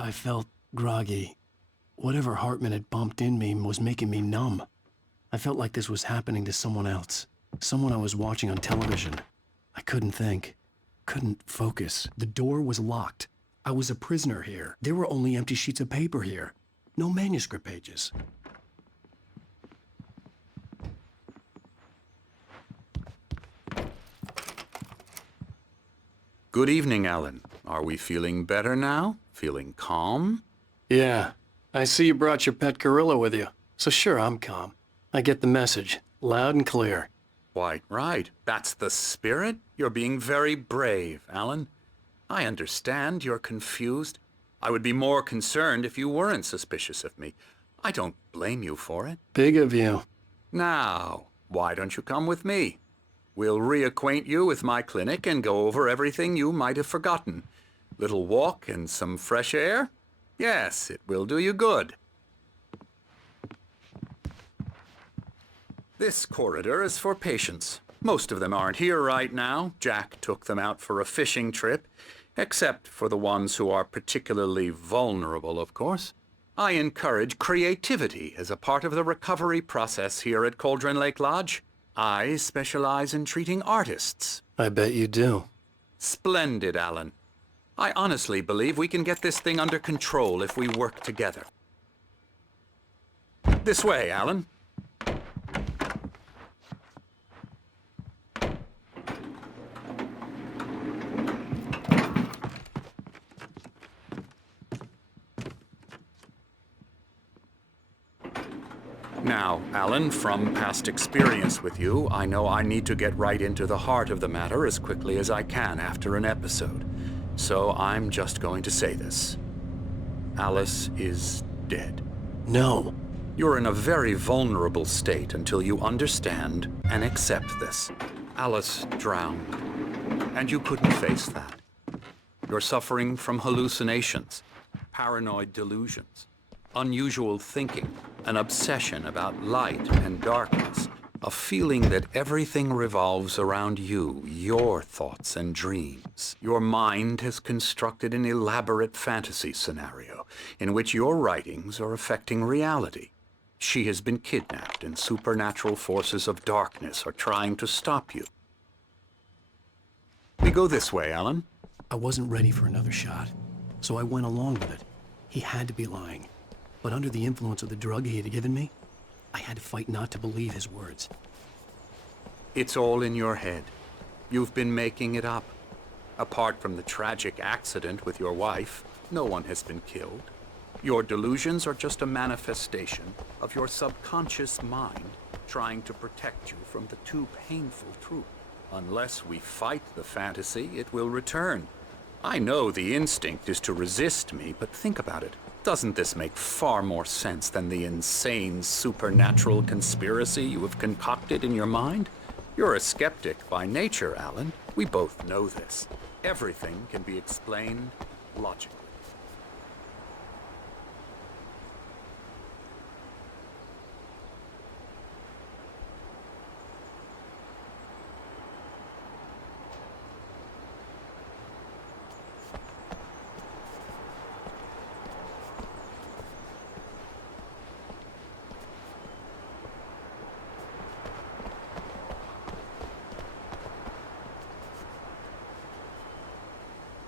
I felt groggy. Whatever Hartman had bumped in me was making me numb. I felt like this was happening to someone else. Someone I was watching on television. I couldn't think. Couldn't focus. The door was locked. I was a prisoner here. There were only empty sheets of paper here. No manuscript pages. Good evening, Alan. Are we feeling better now? Feeling calm? Yeah. I see you brought your pet gorilla with you. So sure, I'm calm. I get the message. Loud and clear. Quite right. That's the spirit. You're being very brave, Alan. I understand you're confused. I would be more concerned if you weren't suspicious of me. I don't blame you for it. Big of you. Now, why don't you come with me? We'll reacquaint you with my clinic and go over everything you might have forgotten. Little walk and some fresh air? Yes, it will do you good. This corridor is for patients. Most of them aren't here right now. Jack took them out for a fishing trip, except for the ones who are particularly vulnerable, of course. I encourage creativity as a part of the recovery process here at Cauldron Lake Lodge. I specialize in treating artists. I bet you do. Splendid, Alan. I honestly believe we can get this thing under control if we work together. This way, Alan. Now, Alan, from past experience with you, I know I need to get right into the heart of the matter as quickly as I can after an episode. So I'm just going to say this. Alice is dead. No. You're in a very vulnerable state until you understand and accept this. Alice drowned, and you couldn't face that. You're suffering from hallucinations, paranoid delusions, unusual thinking, an obsession about light and darkness, a feeling that everything revolves around you, your thoughts and dreams. Your mind has constructed an elaborate fantasy scenario in which your writings are affecting reality. She has been kidnapped and supernatural forces of darkness are trying to stop you. We go this way, Alan. I wasn't ready for another shot, so I went along with it. He had to be lying. But under the influence of the drug he had given me, I had to fight not to believe his words. It's all in your head. You've been making it up. Apart from the tragic accident with your wife, no one has been killed. Your delusions are just a manifestation of your subconscious mind trying to protect you from the too painful truth. Unless we fight the fantasy, it will return. I know the instinct is to resist me, but think about it. Doesn't this make far more sense than the insane supernatural conspiracy you have concocted in your mind? You're a skeptic by nature, Alan. We both know this. Everything can be explained logically.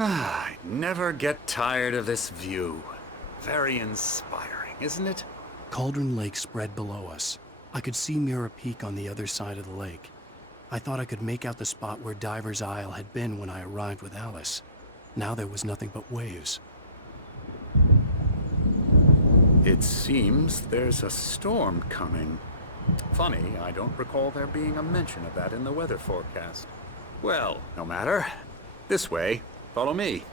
I never get tired of this view. Very inspiring, isn't it? Cauldron Lake spread below us. I could see Mirror Peak on the other side of the lake. I thought I could make out the spot where Diver's Isle had been when I arrived with Alice. Now there was nothing but waves. It seems there's a storm coming. Funny, I don't recall there being a mention of that in the weather forecast. Well, no matter. This way. Follow me.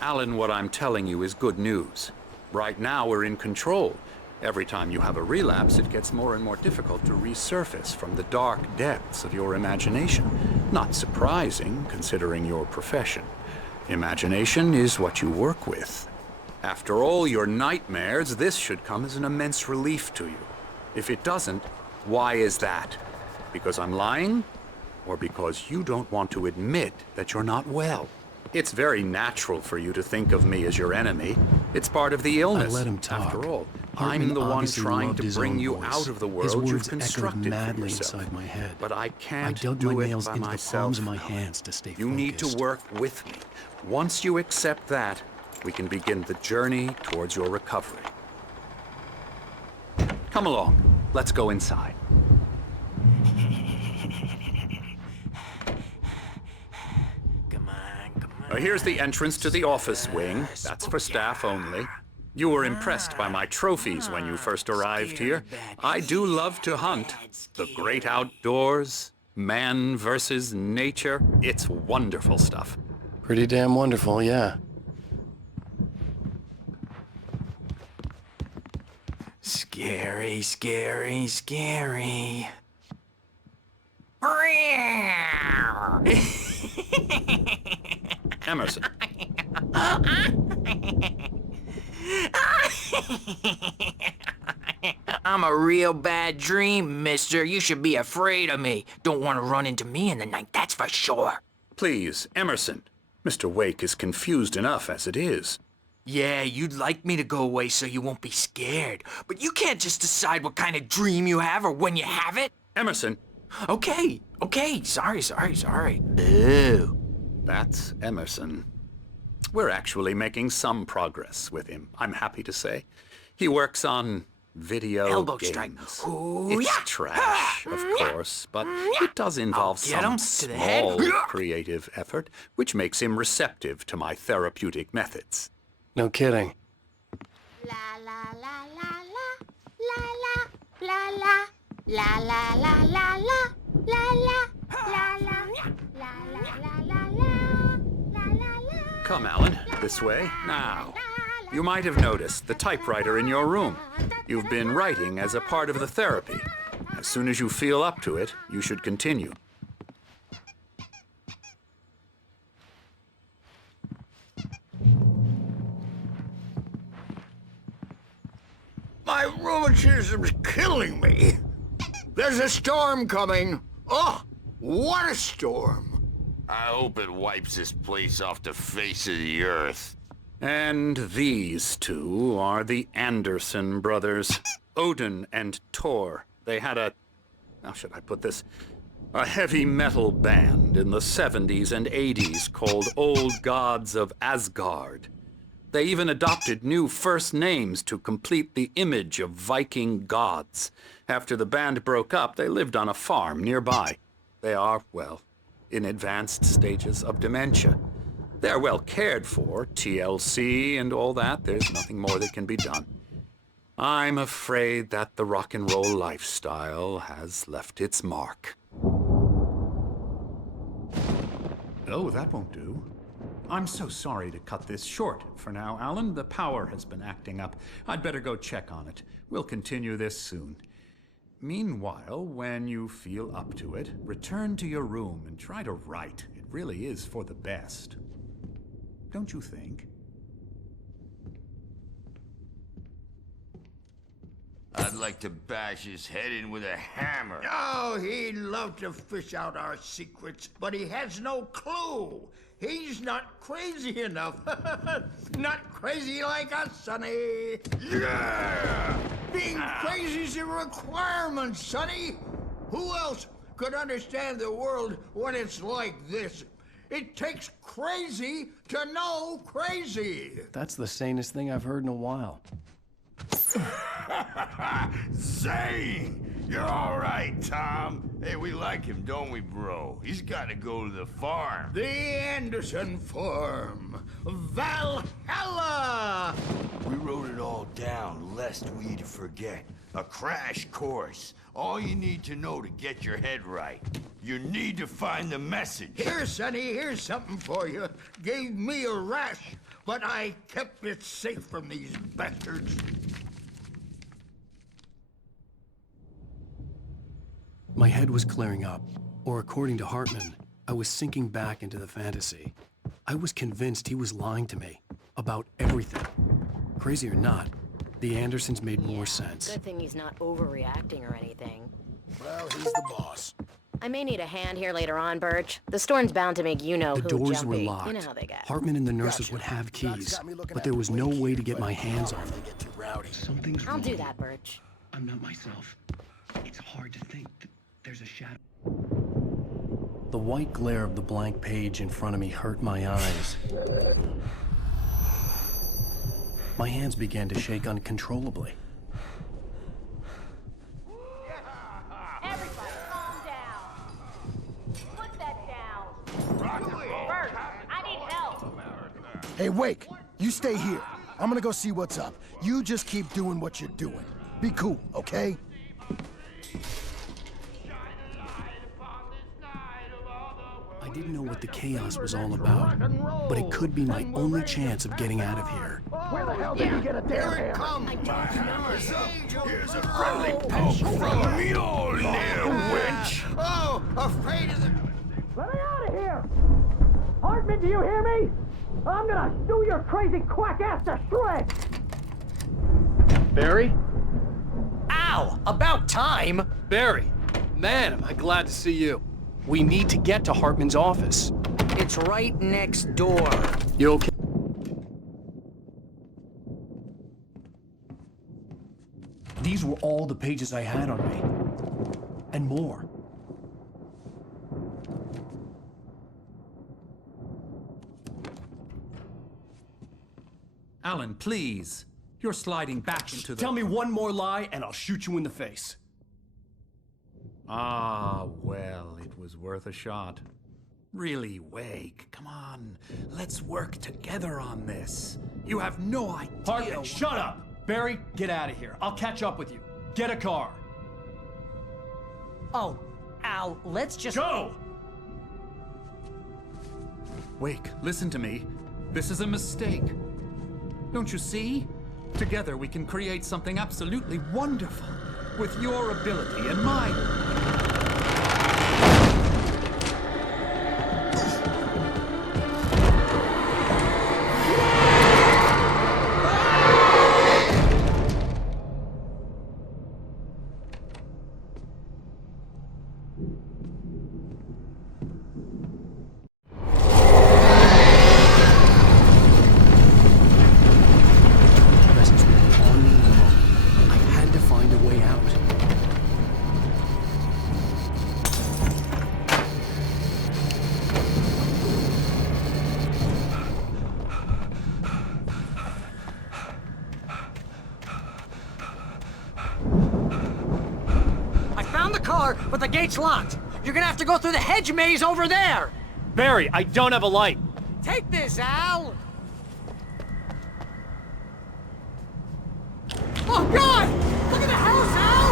Alan, what I'm telling you is good news. Right now we're in control. Every time you have a relapse, it gets more and more difficult to resurface from the dark depths of your imagination. Not surprising, considering your profession. Imagination is what you work with. After all your nightmares, this should come as an immense relief to you. If it doesn't, why is that? Because I'm lying? Or because you don't want to admit that you're not well? It's very natural for you to think of me as your enemy. It's part of the illness. I let him talk. After all, Hartman I'm the one obviously trying loved to his bring own you voice. out of the His world words you've echoed constructed for madly yourself. inside my head. But I I can't dug do my it nails by into the myself. palms of my hands to stay You need to focused. work with me. Once you accept that, we can begin the journey towards your recovery. Come along. Let's go inside. Here's the entrance to the office wing. That's for staff only. You were impressed by my trophies when you first arrived here. I do love to hunt. The great outdoors, man versus nature. It's wonderful stuff. Pretty damn wonderful, yeah. Scary, scary, scary. Emerson. I'm a real bad dream, mister. You should be afraid of me. Don't want to run into me in the night, that's for sure. Please, Emerson. Mr. Wake is confused enough as it is. Yeah, you'd like me to go away so you won't be scared. But you can't just decide what kind of dream you have or when you have it. Emerson. Okay, sorry. Boo. That's Emerson. We're actually making some progress with him, I'm happy to say. He works on video Elbow games. strike. Ooh, It's yeah. trash, of course, but it does involve Get him some to the head. small creative effort, which makes him receptive to my therapeutic methods. No kidding. La la la la la la la la la la la la la la la la la. Come, Alan, this way. Now, you might have noticed the typewriter in your room. You've been writing as a part of the therapy. As soon as you feel up to it, you should continue. My rheumatism's killing me. There's a storm coming. Oh, what a storm. I hope it wipes this place off the face of the earth. And these two are the Anderson brothers, Odin and Tor. They had how should I put this? A heavy metal band in the 70s and 80s called Old Gods of Asgard. They even adopted new first names to complete the image of Viking gods. After the band broke up, they lived on a farm nearby. They are, well, in advanced stages of dementia. They're well cared for, TLC and all that. There's nothing more that can be done. I'm afraid that the rock and roll lifestyle has left its mark. Oh, that won't do. I'm so sorry to cut this short for now, Alan. The power has been acting up. I'd better go check on it. We'll continue this soon. Meanwhile, when you feel up to it, return to your room and try to write. It really is for the best. Don't you think? I'd like to bash his head in with a hammer. Oh, he'd love to fish out our secrets, but he has no clue. He's not crazy enough. Not crazy like us, Sonny. Yeah! Being crazy's a requirement, Sonny. Who else could understand the world when it's like this? It takes crazy to know crazy. That's the sanest thing I've heard in a while. Zane! You're all right, Tom. Hey, we like him, don't we, bro? He's got to go to the farm. The Anderson Farm. Valhalla! We wrote it all down, lest we'd forget. A crash course. All you need to know to get your head right. You need to find the message. Here, Sonny, here's something for you. Gave me a rash, but I kept it safe from these bastards. My head was clearing up, or according to Hartman, I was sinking back into the fantasy. I was convinced he was lying to me about everything. Crazy or not, the Andersons made more sense. Good thing he's not overreacting or anything. Well, he's the boss. I may need a hand here later on, Birch. The storm's bound to make The you-know-who doors jumpy. were You locked. know how they get. Hartman and the nurses would have keys, but there was no way to get my hands on them. Something's I'll wrong. do that, Birch. I'm not myself. It's hard to think that there's a shadow. The white glare of the blank page in front of me hurt my eyes. My hands began to shake uncontrollably. Everybody, calm down. Put that down. Bert, I need help. Hey, Wake, you stay here. I'm gonna go see what's up. You just keep doing what you're doing. Be cool, okay? I didn't know what the chaos was all about, but it could be my only chance of getting out of here. Where the hell did you get a damn Here it hand? comes. Here's a friendly poke from your little wench. Oh, afraid of the... Let me out of here! Hartman, do you hear me? I'm gonna sue your crazy quack ass to shreds! Barry? Ow! About time! Barry! Man, am I glad to see you. We need to get to Hartman's office. It's right next door. You okay? These were all the pages I had on me. And more. Alan, please. You're sliding back into the... Tell me one more lie and I'll shoot you in the face. Ah, well, it was worth a shot. Really, Wake, come on. Let's work together on this. You have no idea... Hartman, shut up! Barry, get out of here. I'll catch up with you. Get a car. Oh, Al, let's just... Go! Wake, listen to me. This is a mistake. Don't you see? Together we can create something absolutely wonderful. With your ability and mine. Presence would be on me in a moment. I had to find a way out. I found the car, but the gate's locked. You're gonna have to go through the hedge maze over there. Barry, I don't have a light. Take this, Al. Oh, God! Look at the house, Al!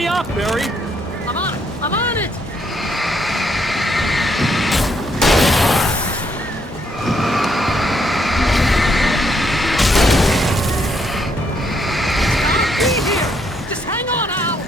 Hurry up, Barry! I'm on it! I'm on it! I'll be here! Just hang on, Al!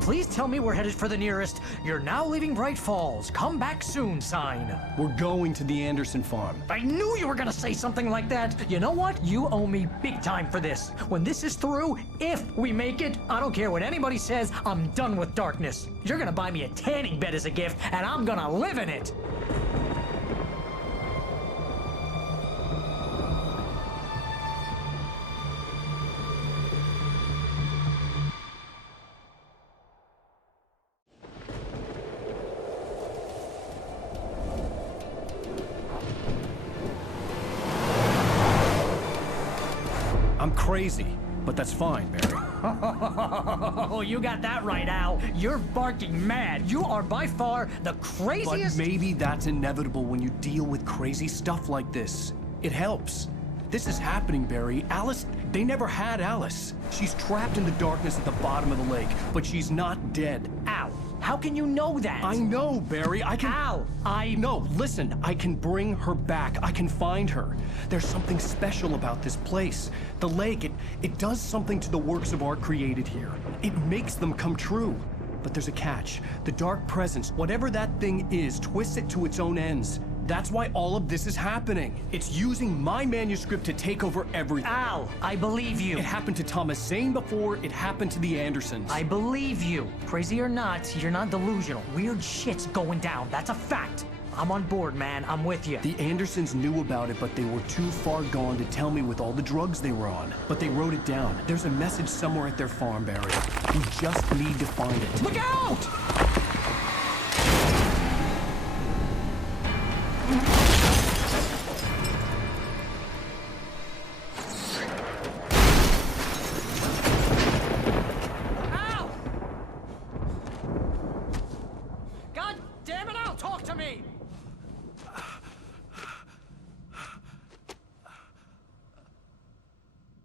Please tell me we're headed for the nearest "You're now leaving Bright Falls. Come back soon" sign. We're going to the Anderson farm. I knew you were gonna say something like that. You know what? You owe me big time for this. When this is through, if we make it, I don't care what anybody says, I'm done with darkness. You're gonna buy me a tanning bed as a gift, and I'm gonna live in it. I'm crazy, but that's fine, Barry. Oh, you got that right, Al. You're barking mad. You are by far the craziest... But maybe that's inevitable when you deal with crazy stuff like this. It helps. This is happening, Barry. Alice, they never had Alice. She's trapped in the darkness at the bottom of the lake, but she's not dead. Al, how can you know that? I know, Barry. I can... Al, No, listen. I can bring her back. I can find her. There's something special about this place. The lake, it does something to the works of art created here. It makes them come true. But there's a catch. The dark presence, whatever that thing is, twists it to its own ends. That's why all of this is happening. It's using my manuscript to take over everything. Al, I believe you. It happened to Thomas Zane before, it happened to the Andersons. I believe you. Crazy or not, you're not delusional. Weird shit's going down. That's a fact. I'm on board, man. I'm with you. The Andersons knew about it, but they were too far gone to tell me with all the drugs they were on. But they wrote it down. There's a message somewhere at their farm, Barry. We just need to find it. Look out! Al! God damn it, Al, talk to me!